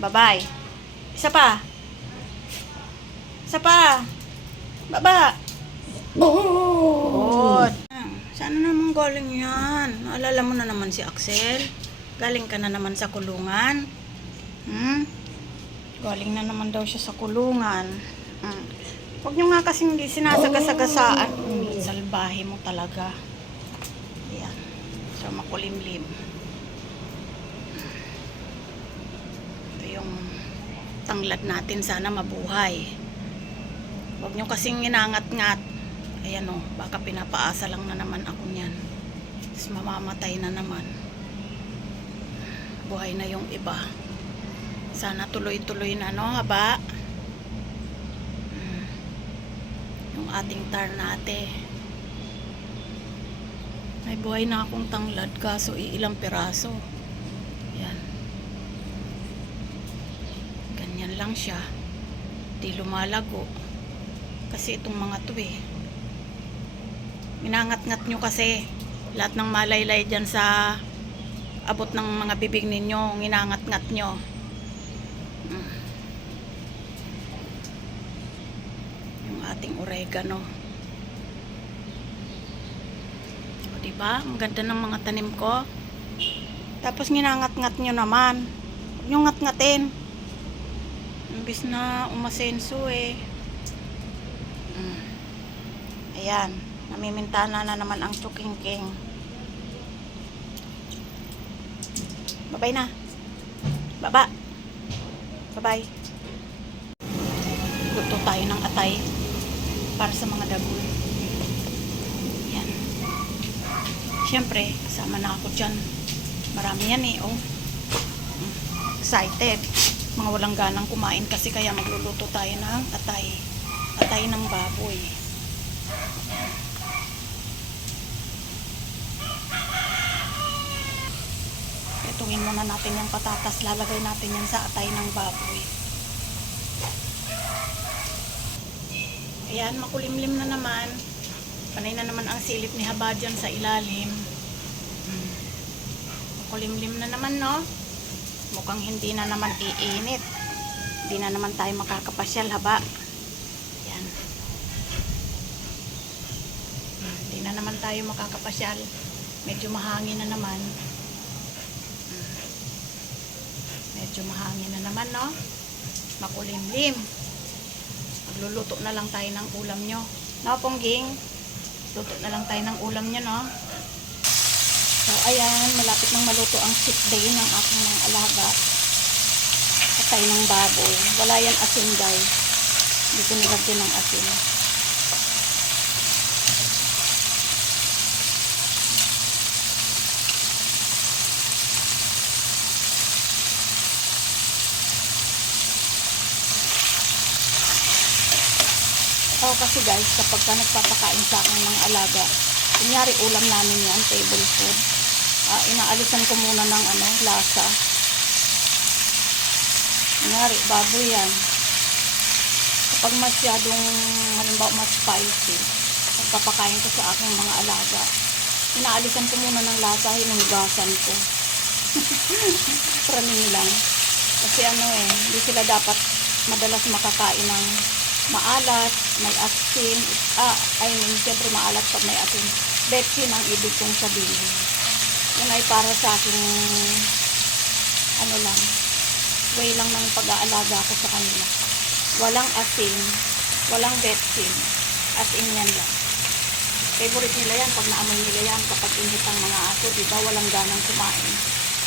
Bye-bye. Isa pa. Isa pa. Baba. Good. Sana naman galing yan? Naalala mo na naman si Axel? Galing ka na naman sa kulungan? Hmm? Galing na naman daw siya sa kulungan. Hmm. Huwag nyo nga kasing hindi sinasagasaan. Hmm, salbahe mo talaga. Ayan. So, makulimlim. Ito yung tanglad natin. Sana mabuhay. Huwag nyo kasing inangat-ngat. Ayan o, baka pinapaasa lang na naman ako niyan. Tapos mamamatay na naman. Buhay na yung iba. Sana tuloy-tuloy na, no, haba? Mm. Yung ating tarnate. May buhay na akong tanglad, kaso iilang piraso. Yan. Ganyan lang siya. Di lumalago. Kasi itong mga to eh. Minangat-ngat nyo kasi. Lahat ng malaylay dyan sa abot ng mga bibig ninyo, nginangat-ngat nyo. Mm. Yung ating oregano. O, diba? Ang ganda ng mga tanim ko. Tapos nginangat-ngat nyo naman. Huwag nyo ngat-ngatin. Imbis na umasenso eh. Mm. Ayan. Namimintana na naman ang chukingking. Babay na. Baba. Babay. Luto tayo ng atay para sa mga dagul. Yan. Siyempre, kasama na ako dyan. Marami yan eh, oh. Mm. Excited. Mga walang ganang kumain kasi kaya magluluto tayo ng atay. Atay ng baboy. Ituin muna natin yung patatas. Lalagay natin yan sa atay ng baboy. Ayan, makulimlim na naman. Panay na naman ang silip ni Haba dyan sa ilalim. Hmm. Makulimlim na naman, no? Mukhang hindi na naman iinit. Hindi na naman tayo makakapasyal, Haba. Hmm, Hindi na naman tayo makakapasyal. Medyo mahangin na naman. Medyo mahangin na naman, no? Makulimlim. Magluluto na lang tayo ng ulam nyo. No, Pongging? Luto na lang tayo ng ulam nyo, no? So, ayan. Malapit nang maluto ang sick day ng aking mga alaga. Atay ng baboy. Wala yan asin, guys. Hindi ko nilagyan ng asin. Oo, kasi guys, kapag ka nagpapakain sa akin ng alaga, kunyari ulam namin yan, table food, ah, inaalisan ko muna ng ano, lasa. Kunyari, baboy yan. Kapag masyadong, halimbawa, mas spicy, nagpapakain ko sa aking mga alaga, inaalisan ko muna ng lasa, hinuhugasan ko. Praning lang. Kasi ano eh, hindi sila dapat madalas makakain ng maalat, may asin, ah, I mean, siyempre maalat pag may asin. Betsin ang ibig kong sabihin. Yun ay para sa aking, ano lang, way lang ng pag-aalaga ko sa kanila. Walang asin, walang betsin, as in yan lang. Favorite nila yan, pag naamoy nila yan, kapag init ang mga aso, di ba, walang ganang kumain.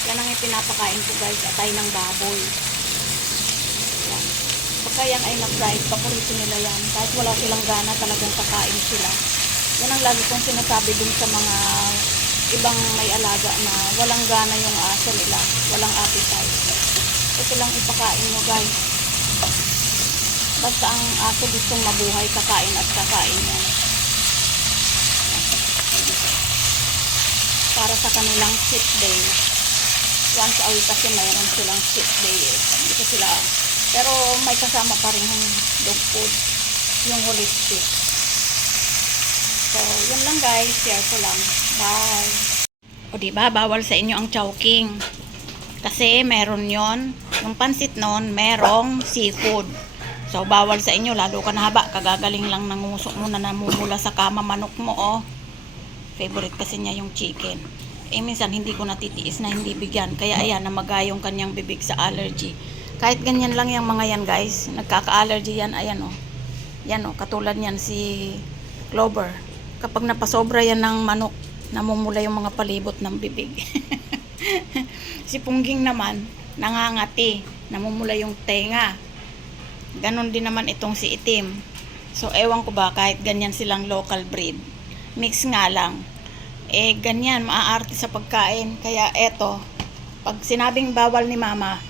Yan ang ipinapakain ko guys, atay ng baboy. Yan. Pagka yan ay na-fried, paborito nila yan. Kahit wala silang gana, talagang kakain sila. Yan ang lagi kong sinasabi dun sa mga ibang may alaga na walang gana yung aso nila. Walang appetite. Ito lang ipakain mo guys. Basta ang aso gustong mabuhay, kakain at kakain yan. Para sa kanilang sick day. Once a week kasi mayroon silang sick day eh. Dito sila pero may kasama pa rin yung dog food, yung holistic. So, yun lang guys. Share ko lang. Bye. O diba, bawal sa inyo ang chowking. Kasi meron yon Yung pansit nun, merong seafood. So, bawal sa inyo. Lalo ka na haba. Kagagaling lang nangusok mo na namumula sa kama manok mo, oh. Favorite kasi niya yung chicken. Eh, minsan hindi ko natitiis na hindi bigyan. Kaya ayan, namaga yung kanyang bibig sa allergy. Kahit ganyan lang yung mga yan, guys. Nagkaka-allergy yan. Ayan, oh. Yan, oh. Katulad yan si Clover. Kapag napasobra yan ng manok, namumula yung mga palibot ng bibig. si Pungging naman, nangangati. Namumula yung tenga. Ganon din naman itong si Itim. So, ewan ko ba, kahit ganyan silang local breed. Mix nga lang. Eh, ganyan, maaarte sa pagkain. Kaya eto, pag sinabing bawal ni mama,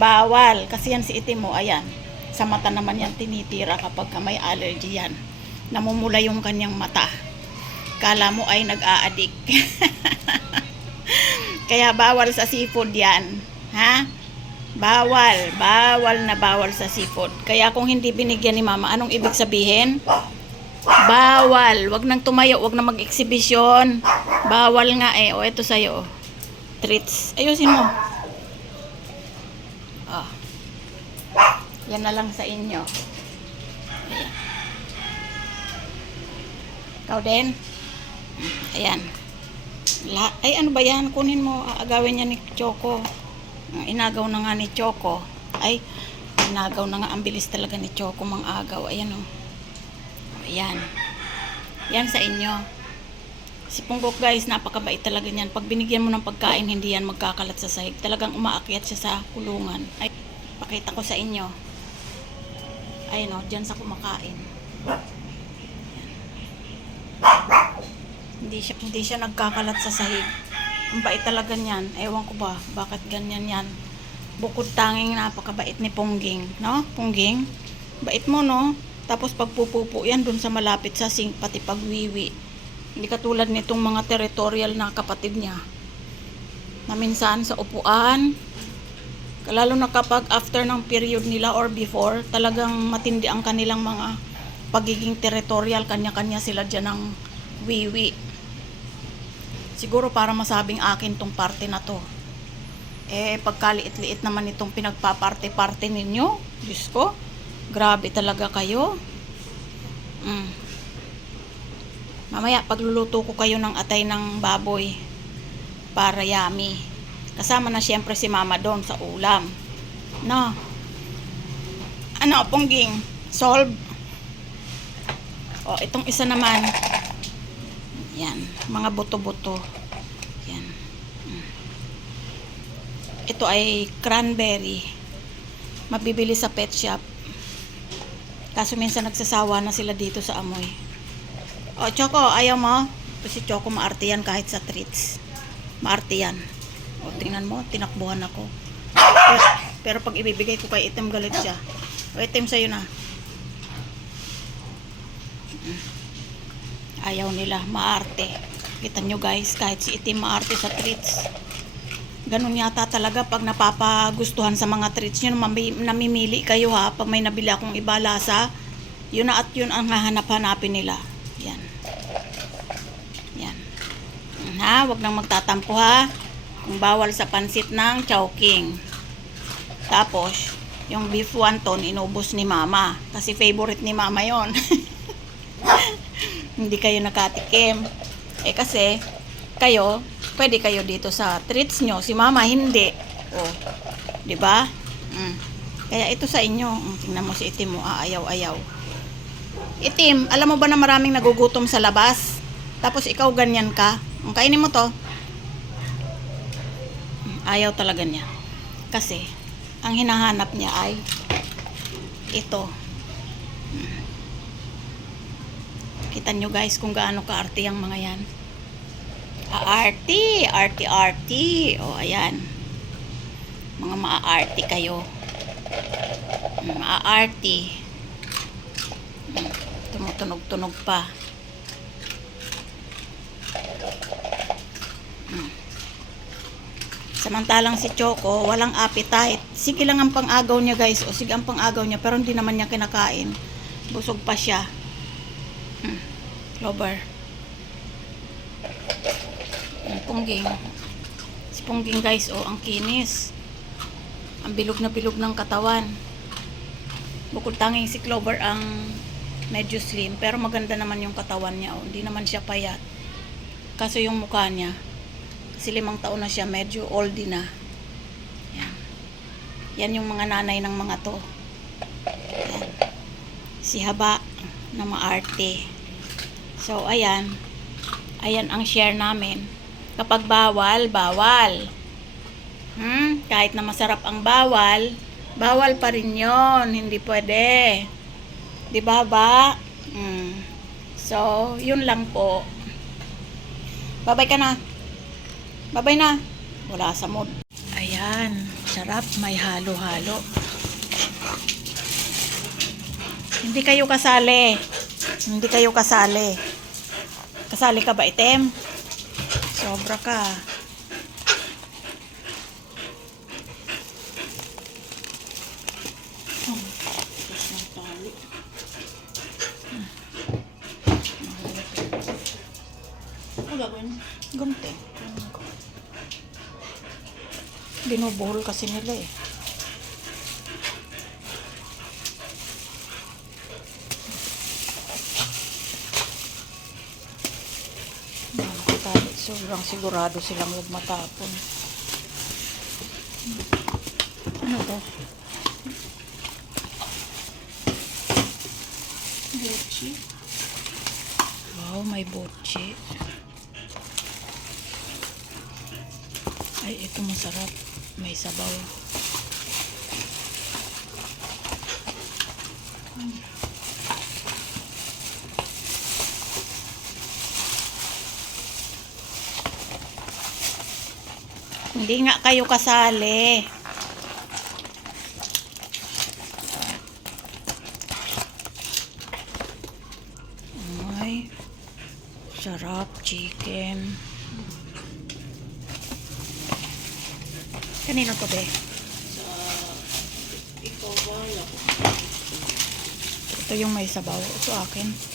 bawal. Kasi yan si Itim mo, ayan. Sa mata naman yan tinitira kapag ka may allergy yan. Namumula yung kanyang mata. Kala mo ay nag-a-addict. Kaya bawal sa seafood yan. Ha? Bawal. Bawal na bawal sa seafood. Kaya kung hindi binigyan ni mama, anong ibig sabihin? Bawal. Wag nang tumayo. Wag na mag-exhibition. Bawal nga eh. O, ito sa'yo. Treats. Ayusin mo. Oh. Yan na lang sa inyo. Ayan. Ikaw din? Ayan. La Ay, ano ba yan? Kunin mo. Aagawin niya ni Choco. Ah, Inagaw na nga ni Choco. Ay, inagaw na nga. Ang bilis talaga ni Choco mang agaw. Ayan o. Ayan. Yan sa inyo. Si Punggok guys, napakabait talaga niyan. Pag binigyan mo ng pagkain, hindi yan magkakalat sa sahig. Talagang umaakyat siya sa kulungan. Ay, pakita ko sa inyo. Ayun o, dyan sa kumakain. Hindi siya, hindi siya nagkakalat sa sahig. Ang bait talaga niyan. Ewan ko ba, bakit ganyan yan. Bukod tanging napakabait ni Pungging. No? Pungging? Bait mo, no? Tapos pagpupupo yan dun sa malapit sa sink, pati pagwiwi. Hindi katulad nitong mga territorial na kapatid niya. Na minsan sa upuan, lalo na kapag after ng period nila or before, talagang matindi ang kanilang mga pagiging territorial, kanya-kanya sila dyan ng wiwi. Siguro para masabing akin tong parte na to. Eh, pagkaliit-liit naman itong pinagpaparte-parte ninyo. Diyos ko, grabe talaga kayo. Mm. Mamaya, pagluluto ko kayo ng atay ng baboy para yummy. Kasama na siyempre si mama doon sa ulam. No? Ano, pongging? Solve? O, itong isa naman. Yan, mga buto-buto. Yan. Mm. Ito ay cranberry. Mabibili sa pet shop. Kaso minsan nagsasawa na sila dito sa amoy. O, Choco, ayaw mo? Kasi Choco maarte yan kahit sa treats. Maarte yan. O, tingnan mo, tinakbuhan ako. Pero, pero pag ibibigay ko kay Itim, galit siya. O, Itim, sa'yo na. Ayaw nila, maarte. Kita nyo guys, kahit si Itim maarte sa treats. Ganun yata talaga pag napapagustuhan sa mga treats nyo, namimili kayo ha, pag may nabili akong iba lasa, yun na at yun ang hahanap-hanapin nila. Yan. Yan. Ha, wag nang magtatampo ha. Kung bawal sa pansit ng chowking. Tapos, yung beef wonton, inubos ni mama. Kasi favorite ni mama yon Hindi kayo nakatikim. Eh kasi, kayo, pwede kayo dito sa treats nyo. Si mama, hindi. O, di ba? Mm. Kaya ito sa inyo. Mm, tingnan mo si itim mo, aayaw-ayaw. Itim, alam mo ba na maraming nagugutom sa labas? Tapos ikaw ganyan ka. Mm, Kainin mo to. Mm, Ayaw talaga niya. Kasi, ang hinahanap niya ay ito. Mm. Kita nyo guys kung gaano kaarte ang mga yan. Aarti, arti, arti. O, ayan. Mga maaarti kayo. Mm, Maaarti. Mm, Tumutunog-tunog pa. Mm. Samantalang si Choco, walang appetite. Sige lang ang pang-agaw niya guys. O sige ang pang-agaw niya. Pero hindi naman niya kinakain. Busog pa siya. Hmm. Lover. Hmm, Pungging. Si Pongging guys, oh, ang kinis. Ang bilog na bilog ng katawan. Bukod tanging si Clover ang medyo slim, pero maganda naman yung katawan niya. Oh. Hindi naman siya payat. Kaso yung mukha niya, kasi limang taon na siya, medyo oldie na. Yan. Yan yung mga nanay ng mga to. Yan. Si Haba na maarte. So, ayan. Ayan ang share namin. Kapag bawal, bawal. Hmm? Kahit na masarap ang bawal, bawal pa rin yon Hindi pwede. Di ba ba? Hmm. So, yun lang po. Babay ka na. Babay na. Wala sa mood. Ayan. Sarap. May halo-halo. Hindi kayo kasali. Hindi kayo kasali. Kasali ka ba, item? Sobra ka. Ano gagawin? Gunti. Binubuhol kasi nila eh. Sobrang sigurado silang huwag matapon. Ano to? Bochi. Wow, may bochi. Ay, ito masarap. May sabaw. Hindi nga kayo kasali. Ay, sarap chicken. Kanino to be? Ito yung may sabaw. Ito akin.